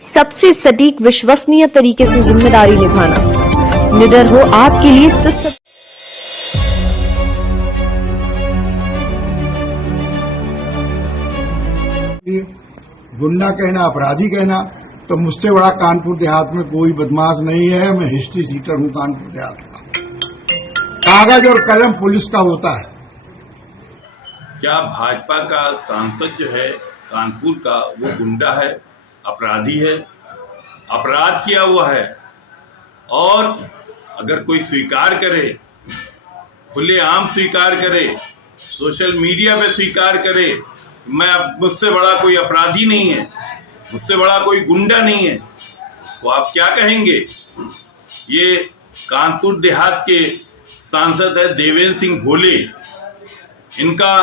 सबसे सटीक विश्वसनीय तरीके से जिम्मेदारी निभाना। निडर हो आपके लिए सिस्टम। गुंडा कहना, अपराधी कहना, तो मुझसे बड़ा कानपुर देहात में कोई बदमाश नहीं है। मैं हिस्ट्री सीटर हूं कानपुर देहात का। कागज और कलम पुलिस का होता है। क्या भाजपा का सांसद जो है कानपुर का वो गुंडा है, अपराधी है, अपराध किया हुआ है? और अगर कोई स्वीकार करे, खुलेआम स्वीकार करे, सोशल मीडिया पे स्वीकार करे, मैं मुझसे बड़ा कोई अपराधी नहीं है, मुझसे बड़ा कोई गुंडा नहीं है, उसको आप क्या कहेंगे? ये कानपुर देहात के सांसद है देवेंद्र सिंह भोले। इनका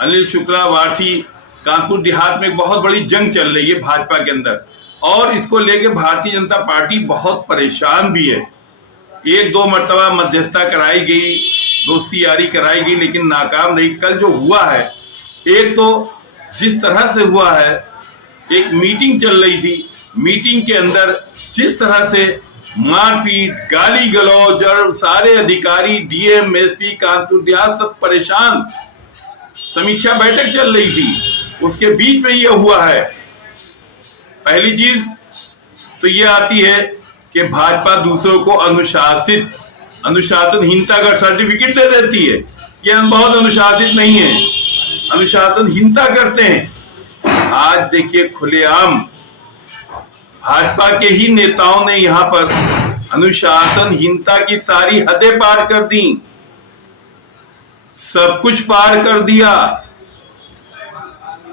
अनिल शुक्ला वारसी कानपुर देहात में बहुत बड़ी जंग चल रही है भाजपा के अंदर, और इसको लेके भारतीय जनता पार्टी बहुत परेशान भी है। एक दो मर्तबा मध्यस्थता कराई गई, दोस्ती यारी कराई गई, लेकिन नाकाम रही। कल जो हुआ है, एक तो जिस तरह से हुआ है, एक मीटिंग चल रही थी, मीटिंग के अंदर जिस तरह से मारपीट, गाली गलौज, और सारे अधिकारी, डीएम, एसपी कानपुर देहात सब परेशान, समीक्षा बैठक चल रही थी, उसके बीच में ये हुआ है। पहली चीज तो ये आती है कि भाजपा दूसरों को अनुशासनहीनता का सर्टिफिकेट दे देती है कि हम बहुत अनुशासित नहीं है, अनुशासनहीनता करते हैं। आज देखिए खुलेआम भाजपा के ही नेताओं ने यहां पर अनुशासनहीनता की सारी हदें पार कर दी, सब कुछ पार कर दिया।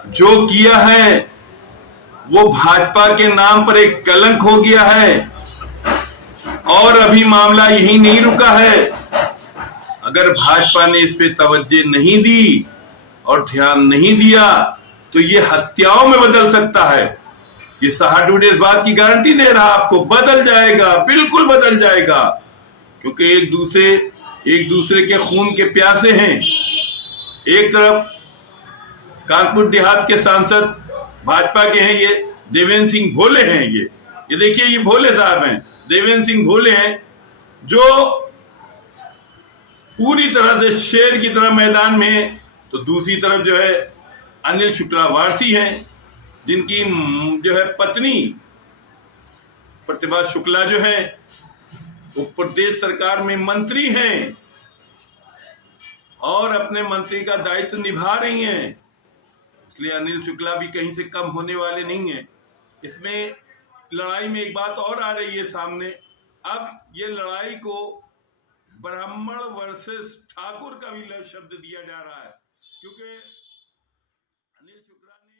जो किया है वो भाजपा के नाम पर एक कलंक हो गया है। और अभी मामला यही नहीं रुका है। अगर भाजपा ने इस पे तवज्जो नहीं दी और ध्यान नहीं दिया तो ये हत्याओं में बदल सकता है। ये सहाडूडे इस बात की गारंटी दे रहा, आपको बदल जाएगा, बिल्कुल बदल जाएगा, क्योंकि एक दूसरे के खून के प्यासे हैं। एक तरफ कानपुर देहात के सांसद भाजपा के हैं, ये देवेंद्र सिंह भोले हैं। ये देखिए, ये भोले साहब हैं, देवेंद्र सिंह भोले हैं, जो पूरी तरह से शेर की तरह मैदान में है। तो दूसरी तरफ जो है अनिल शुक्ला वारसी हैं, जिनकी जो है पत्नी प्रतिभा शुक्ला जो है वो प्रदेश सरकार में मंत्री हैं और अपने मंत्री का दायित्व निभा रही हैं। इसलिए अनिल शुक्ला भी कहीं से कम होने वाले नहीं है। इसमें लड़ाई में एक बात और आ रही है सामने। अब ये लड़ाई को ब्राह्मण वर्सेस ठाकुर का भी शब्द दिया जा रहा है, क्योंकि अनिल शुक्ला ने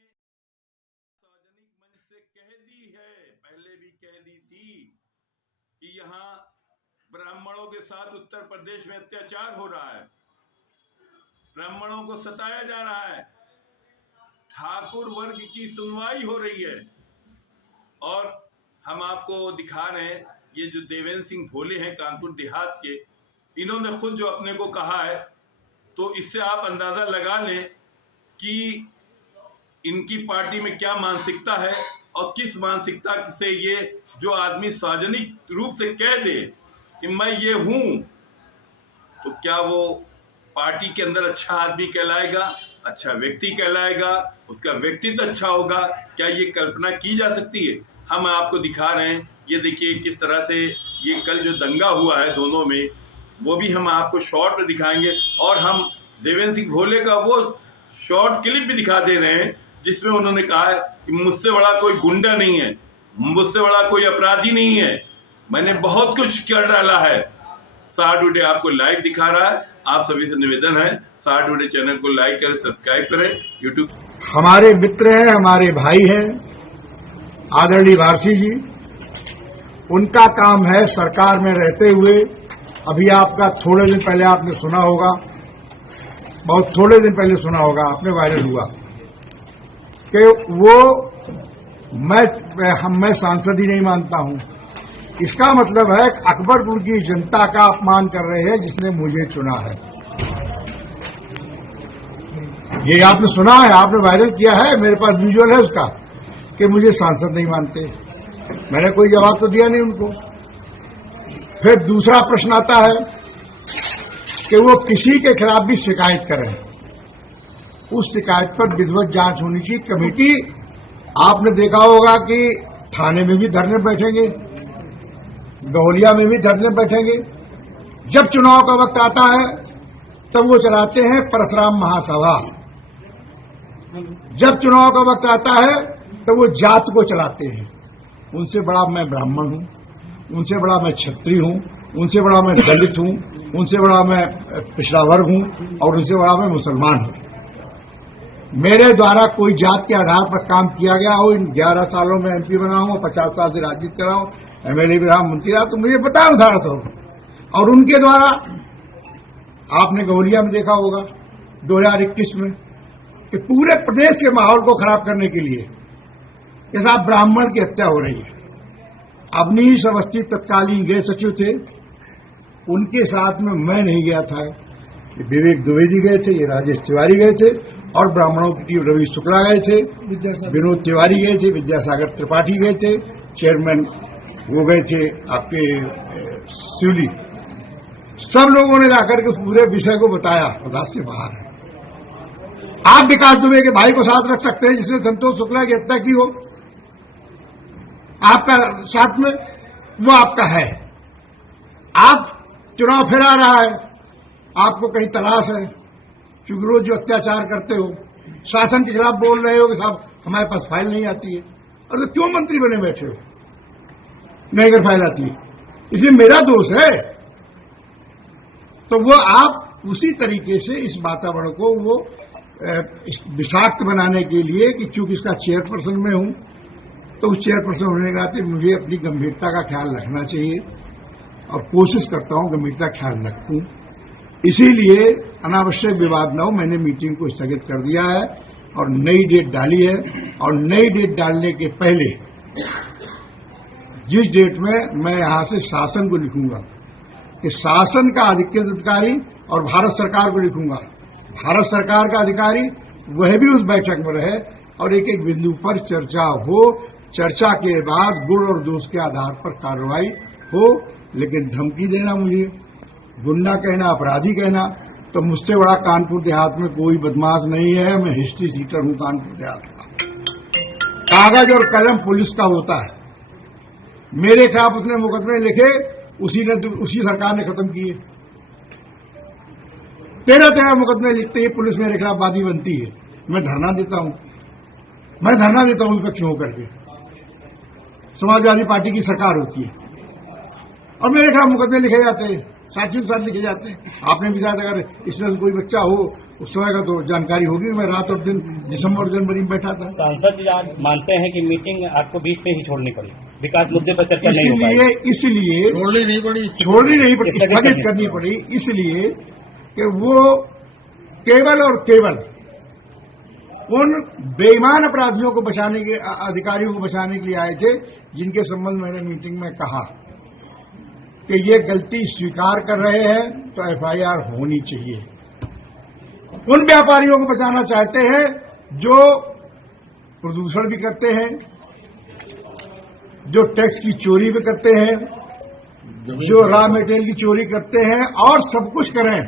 सार्वजनिक मंच से कह दी है, पहले भी कह दी थी, कि यहाँ ब्राह्मणों के साथ उत्तर प्रदेश में अत्याचार हो रहा है, ब्राह्मणों को सताया जा रहा है, ठाकुर वर्ग की सुनवाई हो रही है। और हम आपको दिखा रहे हैं, ये जो देवेंद्र सिंह भोले हैं कानपुर देहात के, इन्होंने खुद जो अपने को कहा है, तो इससे आप अंदाजा लगा लें कि इनकी पार्टी में क्या मानसिकता है और किस मानसिकता से ये जो आदमी सार्वजनिक रूप से कह दे कि मैं ये हूं, तो क्या वो पार्टी के अंदर अच्छा आदमी कहलाएगा, अच्छा व्यक्ति कहलाएगा, उसका व्यक्तित्व अच्छा होगा? क्या ये कल्पना की जा सकती है? हम आपको दिखा रहे हैं, ये देखिए किस तरह से ये कल जो दंगा हुआ है दोनों में, वो भी हम आपको शॉर्ट में दिखाएंगे। और हम देवेंद्र सिंह भोले का वो शॉर्ट क्लिप भी दिखा दे रहे हैं जिसमें उन्होंने कहा है कि मुझसे बड़ा कोई गुंडा नहीं है, मुझसे बड़ा कोई अपराधी नहीं है, मैंने बहुत कुछ कर डाला है। सहाडूडे आपको लाइव दिखा रहा है। आप सभी से निवेदन है, सहाडूडे चैनल को लाइक करें, सब्सक्राइब करें यूट्यूब। हमारे मित्र हैं, हमारे भाई हैं आदरणीय वारसी जी। उनका काम है सरकार में रहते हुए, अभी आपका थोड़े दिन पहले आपने सुना होगा, बहुत थोड़े दिन पहले सुना होगा, आपने वायरल हुआ कि वो मैं सांसद ही नहीं मानता हूं। इसका मतलब है अकबरपुर की जनता का अपमान कर रहे हैं जिसने मुझे चुना है। ये आपने सुना है, आपने वायरल किया है, मेरे पास विजुअल है उसका। कि मुझे सांसद नहीं मानते। मैंने कोई जवाब तो दिया नहीं उनको। फिर दूसरा प्रश्न आता है कि वो किसी के खिलाफ भी शिकायत करें, उस शिकायत पर विधिवत जांच होनी चाहिए। कमेटी आपने देखा होगा कि थाने में भी धरने बैठेंगे, गौलिया में भी धरने बैठेंगे। जब चुनाव का वक्त आता है तब वो चलाते हैं परशुराम महासभा, जब चुनाव का वक्त आता है तब वो जात को चलाते हैं। उनसे बड़ा मैं ब्राह्मण हूं, उनसे बड़ा मैं क्षत्रिय हूं, उनसे बड़ा मैं दलित हूं, उनसे बड़ा मैं पिछड़ा वर्ग हूं और उनसे बड़ा मैं मुसलमान हूं। मेरे द्वारा कोई जात के आधार पर काम किया गया हो, इन 11 सालों में MP बना हूं, 50 साल से राजनीति कर रहा हूं, MLA भी रहा, मंत्री रहा, तो मुझे पता है उधार तो। और उनके द्वारा आपने गौलिया में देखा होगा 2021 में कि पूरे प्रदेश के माहौल को खराब करने के लिए कि साहब ब्राह्मण की हत्या हो रही है। अवनीश अवस्थी तत्कालीन गृह सचिव थे, उनके साथ में मैं नहीं गया था, ये विवेक द्विवेदी गए थे, ये राजेश तिवारी गए थे और ब्राह्मणों की टीम रवि शुक्ला गए थे, विनोद तिवारी गए थे, विद्यासागर त्रिपाठी गए थे, चेयरमैन वो गए थे आपके शिवली। सब लोगों ने जाकर के उस पूरे विषय को बताया, उदास से बाहर है। आप विकास दुबे के भाई को साथ रख सकते हैं जिसने संतोष शुक्ला की हत्या की हो, आपका साथ में वो आपका है। आप चुनाव फिर आ रहा है, आपको कहीं तलाश है, क्योंकि रोज जो अत्याचार करते हो, शासन के खिलाफ बोल रहे हो कि साहब हमारे पास फाइल नहीं आती है, और तो क्यों मंत्री बने बैठे हो नहीं अगर फाइल आती है, इसलिए मेरा दोष है। तो वो आप उसी तरीके से इस वातावरण को वो विषाक्त बनाने के लिए कि चूंकि इसका चेयरपर्सन में हूं तो उस चेयरपर्सन होने के नाते मुझे अपनी गंभीरता का ख्याल रखना चाहिए और कोशिश करता हूं गंभीरता का ख्याल रखूं। इसीलिए अनावश्यक विवाद न हो, मैंने मीटिंग को स्थगित कर दिया है और नई डेट डाली है। और नई डेट डालने के पहले जिस डेट में मैं यहां से शासन को लिखूंगा कि शासन का अधिकृत अधिकारी और भारत सरकार को लिखूंगा, भारत सरकार का अधिकारी वह भी उस बैठक में रहे और एक एक बिंदु पर चर्चा हो, चर्चा के बाद गुण और दोष के आधार पर कार्रवाई हो। लेकिन धमकी देना, मुझे गुंडा कहना, अपराधी कहना, तो मुझसे बड़ा कानपुर देहात में कोई बदमाश नहीं है। मैं हिस्ट्री सीटर हूं कानपुर देहात का। कागज और कलम पुलिस का होता है। मेरे खिलाफ उसने मुकदमे लिखे, उसी सरकार ने खत्म किए। 13 मुकदमे लिखते ही पुलिस मेरे खिलाफ वादी बनती है। मैं धरना देता हूं विपक्ष में होकर के। समाजवादी पार्टी की सरकार होती है और मेरे खिलाफ मुकदमे लिखे जाते हैं, साथियों के साथ लिखे जाते हैं। आपने भी शायद अगर इसमें कोई बच्चा हो उस समय का तो जानकारी होगी। मैं रात और दिन दिसंबर और जनवरी में बैठा था। सांसद जी आज मानते हैं कि मीटिंग आपको बीच में ही छोड़नी पड़ी, विकास मुद्दे पर चर्चा नहीं हो पाई, इसलिए छोड़नी नहीं पड़ी, स्थगित करनी पड़ी, इसलिए कि वो केवल और केवल उन बेईमान अपराधियों को बचाने के, अधिकारियों को बचाने के लिए आए थे जिनके संबंध में मैंने मीटिंग में कहा कि ये गलती स्वीकार कर रहे हैं तो FIR होनी चाहिए। उन व्यापारियों को बचाना चाहते हैं जो प्रदूषण भी करते हैं, जो टैक्स की चोरी भी करते हैं, जो रॉ मटेरियल की चोरी करते हैं और सब कुछ करें।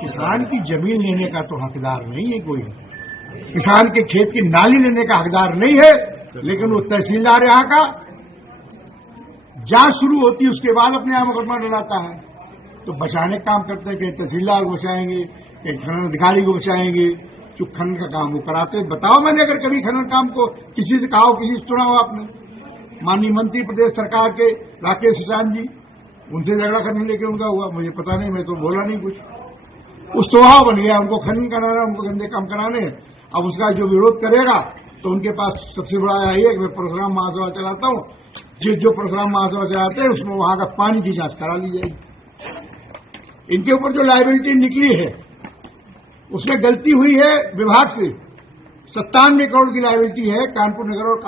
किसान की जमीन लेने का तो हकदार नहीं है कोई, किसान के खेत की नाली लेने का हकदार नहीं है, लेकिन वो तहसीलदार यहां का जांच शुरू होती है उसके बाद अपने यहां मुकदमा डलाता है। तो बचाने का काम करते हैं, कहीं तहसीलदार को बचाएंगे, कहीं खनन अधिकारी को बचाएंगे, जो खनन का काम वो कराते। बताओ मैंने अगर कभी खनन काम को किसी से कहा हो, किसी से सुना हो आपने? माननीय मंत्री प्रदेश सरकार के राकेश किसान जी, उनसे झगड़ा करने लेके उनका हुआ, मुझे पता नहीं, मैं तो बोला नहीं कुछ। उस स्वभाव बन गया, उनको खनन कराना, उनको गंदे काम कराने। अब उसका जो विरोध करेगा तो उनके पास सबसे बड़ा यही है कि मैं परशुराम महासभा चलाता हूं, जो परशुराम महासभा चलाते हैं उसमें वहां का पानी की जांच करा ली जाएगी। इनके ऊपर जो लायबिलिटी निकली है उसमें गलती हुई है विभाग से। 97 करोड़ की लायबिलिटी है कानपुर नगर और